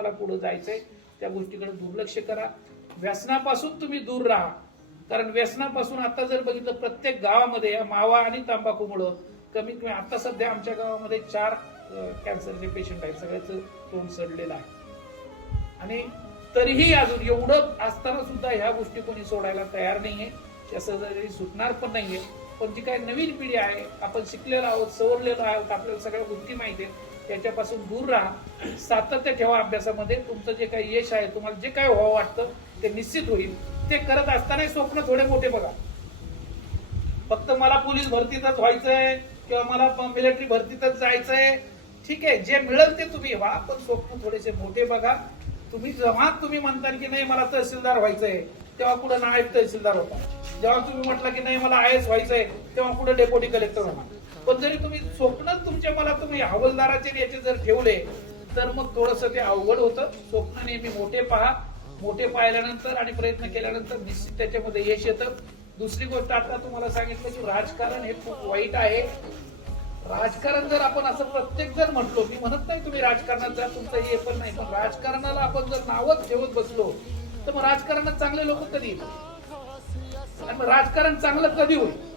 तुम्हाला पुढे जायचंय त्या गोष्टीकडे दुर्लक्ष करा. व्यसनापासून तुम्ही दूर राहा. कारण व्यसनापासून आता जर बघितलं प्रत्येक गावामध्ये या मावा आणि तंबाखूमुळं कमीत कमी आता सध्या आमच्या गावामध्ये चार कॅन्सरचे पेशंट आहेत. सगळ्याच तोंड सडलेलं आहे. आणि तरीही अजून एवढं असताना सुद्धा ह्या गोष्टी कोणी सोडायला तयार नाहीये. त्या सहजासहजी सुटणार पण नाहीये. पण जी काही नवीन पिढी आहे आपण शिकलेलो आहोत सवरलेलो आहोत आपल्याला सगळ्या गोष्टी माहिती आहेत. त्याच्यापासून दूर राहा. सातत्य ठेवा अभ्यासामध्ये. तुमचं जे काही यश आहे तुम्हाला जे काय व्हावं वाटतं ते निश्चित होईल. ते करत असताना स्वप्न थोडे मोठे बघा. फक्त मला पोलीस भरतीतच व्हायचंय किंवा मला मिलिटरी भरतीतच जायचंय. ठीक आहे जे मिळेल ते तुम्ही व्हा पण स्वप्न थोडेसे मोठे बघा. तुम्ही जेव्हा तुम्ही म्हणता की नाही मला तहसीलदार व्हायचंय तेव्हा कुठं नायब तहसीलदार होता. जेव्हा तुम्ही म्हटलं की नाही मला आय एस व्हायचंय तेव्हा कुठं डेप्युटी कलेक्टर होणार? पण जरी तुम्ही स्वप्न तुमच्या मला तुम्ही हवलदाराचे याचे जर ठेवले तर मग थोडस ते अवघड होतं. स्वप्न नेहमी मोठे पहा. मोठे पाहिल्यानंतर आणि प्रयत्न केल्यानंतर निश्चित त्याच्यामध्ये यश येतं. दुसरी गोष्ट आता तुम्हाला सांगितलं की राजकारण हे खूप वाईट आहे. राजकारण जर आपण असं प्रत्येक जण म्हटलो मी म्हणत नाही तुम्ही राजकारणात जा तुमचं हे पण नाही पण राजकारणाला आपण जर नावच ठेवत बसलो तर मग राजकारणात चांगले लोक कधी आणि मग राजकारण चांगलं कधी होईल?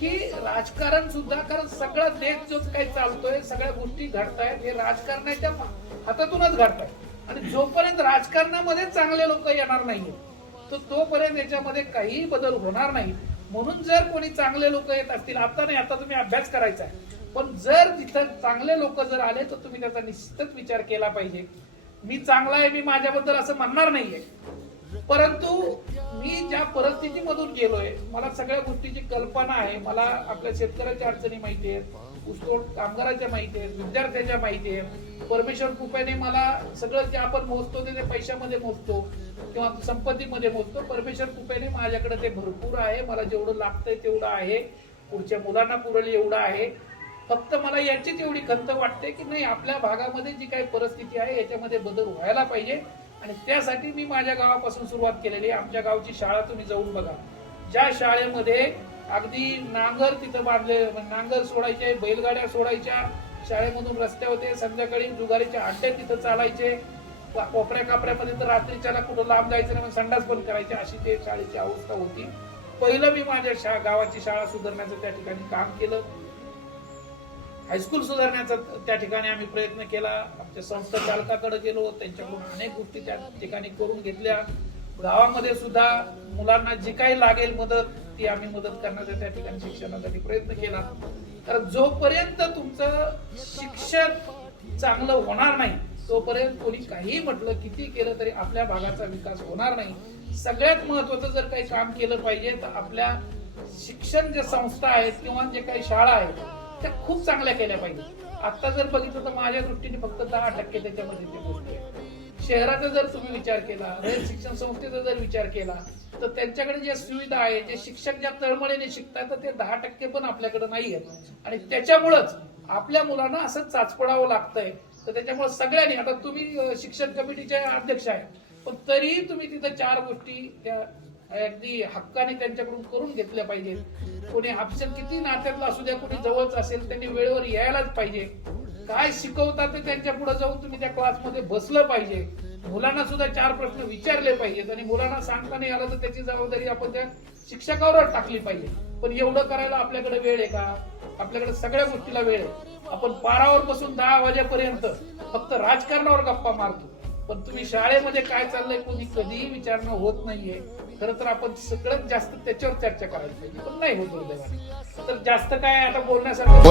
की राजकारण सुद्धा कारण सगळा देश जो काही चालतोय सगळ्या गोष्टी घडतायत हे राजकारणाच्या हातातूनच घडतायत आणि जोपर्यंत राजकारणामध्ये चांगले लोक येणार नाहीये तर तोपर्यंत याच्यामध्ये काहीही बदल होणार नाही. म्हणून जर कोणी चांगले लोक येत असतील आता नाही आता तुम्ही अभ्यास करायचा आहे पण जर तिथं चांगले लोक जर आले तर तुम्ही त्याचा निश्चितच विचार केला पाहिजे. मी चांगला आहे मी माझ्याबद्दल असं म्हणणार नाहीये. परंतु मी ज्या परिस्थितीमधून गेलोय मला सगळ्या गोष्टीची कल्पना आहे. मला आपल्या शेतकऱ्याच्या अडचणी माहिती आहेत ऊसतोड कामगाराच्या माहिती आहेत विद्यार्थ्याच्या माहिती आहे परमेश्वर कृपेने मला सगळं जे आपण मोजतो ते पैशामध्ये मोजतो किंवा संपत्तीमध्ये मोजतो. परमेश्वर कृपेने माझ्याकडे ते भरपूर आहे. मला जेवढं लागतंय तेवढं आहे. पुढच्या मुलांना पुरेल एवढं आहे. फक्त मला याचीच एवढी खंत वाटते की नाही आपल्या भागामध्ये जी काही परिस्थिती आहे याच्यामध्ये बदल व्हायला पाहिजे. आणि त्यासाठी मी माझ्या गावापासून सुरुवात केलेली आहे. आमच्या गावची शाळा तुम्ही जाऊन बघा. ज्या शाळेमध्ये अगदी नांगर तिथं बांधले म्हणजे नांगर सोडायचे बैलगाड्या सोडायच्या शाळेमधून रस्ते होते संध्याकाळी जुगारीचे अड्डे तिथं चालायचे कोपऱ्या कापऱ्यामध्ये तर रात्रीच्याला कुठं लांब जायचं नाही मग संडास बंद करायचे अशी ते शाळेची अवस्था होती. पहिलं मी माझ्या शा गावाची शाळा सुधारण्याचं त्या ठिकाणी काम केलं. हायस्कूल सुधारण्याचा त्या ठिकाणी आम्ही प्रयत्न केला. आमच्या संस्था चालकाकडे गेलो. त्यांच्याकडून अनेक गोष्टी त्या ठिकाणी करून घेतल्या. गावामध्ये सुद्धा मुलांना जी काही लागेल मदत ती आम्ही मदत करण्याचा त्या ठिकाणी शिक्षणासाठी प्रयत्न केला. तर जोपर्यंत तुमचं शिक्षण चांगलं होणार नाही तोपर्यंत कोणी काही म्हटलं किती केलं तरी आपल्या भागाचा विकास होणार नाही. सगळ्यात महत्वाचं जर काही काम केलं पाहिजे तर आपल्या शिक्षण ज्या संस्था आहेत किंवा जे काही शाळा आहेत त्या खूप चांगल्या केल्या पाहिजे आता जर बघितलं तर माझ्या दृष्टीने फक्त दहा टक्के त्याच्यामध्ये ते गोष्टी आहेत. शहराचा जर तुम्ही विचार केला शिक्षण संस्थेचा जर विचार केला तर त्यांच्याकडे ज्या सुविधा आहे जे शिक्षक ज्या तळमळीने शिकतात तर ते दहा टक्के पण आपल्याकडे नाही आहेत. आणि त्याच्यामुळंच आपल्या मुलांना असं चाचपडावं लागतंय. तर त्याच्यामुळे सगळ्यांनी आता तुम्ही शिक्षण कमिटीचे अध्यक्ष आहे पण तरीही तुम्ही तिथं चार गोष्टी त्या अगदी हक्काने त्यांच्याकडून करून घेतल्या पाहिजेत कोणी ऑप्शन किती नात्यातला असू द्या कोणी जवळच असेल त्यांनी वेळेवर यायलाच पाहिजे. काय शिकवतात ते त्यांच्या पुढे जाऊन तुम्ही त्या क्लासमध्ये बसलं पाहिजे. मुलांना सुद्धा चार प्रश्न विचारले पाहिजेत आणि मुलांना सांगता नाही आलं तर त्याची जबाबदारी आपण त्या शिक्षकावर टाकली पाहिजे. पण एवढं करायला आपल्याकडे वेळ आहे का? आपल्याकडे सगळ्या गोष्टीला वेळ आहे. आपण बारावर बसून दहा वाजेपर्यंत फक्त राजकारणावर गप्पा मारतो. पण तुम्ही शाळेमध्ये काय चाललंय कोणी कधीही विचारणं होत नाहीये. खरं तर आपण सगळ्यात जास्त त्याच्यावर चर्चा करायची पाहिजे. पण नाही होत दुर्दैवाने. तर जास्त काय आता बोलण्यासारखं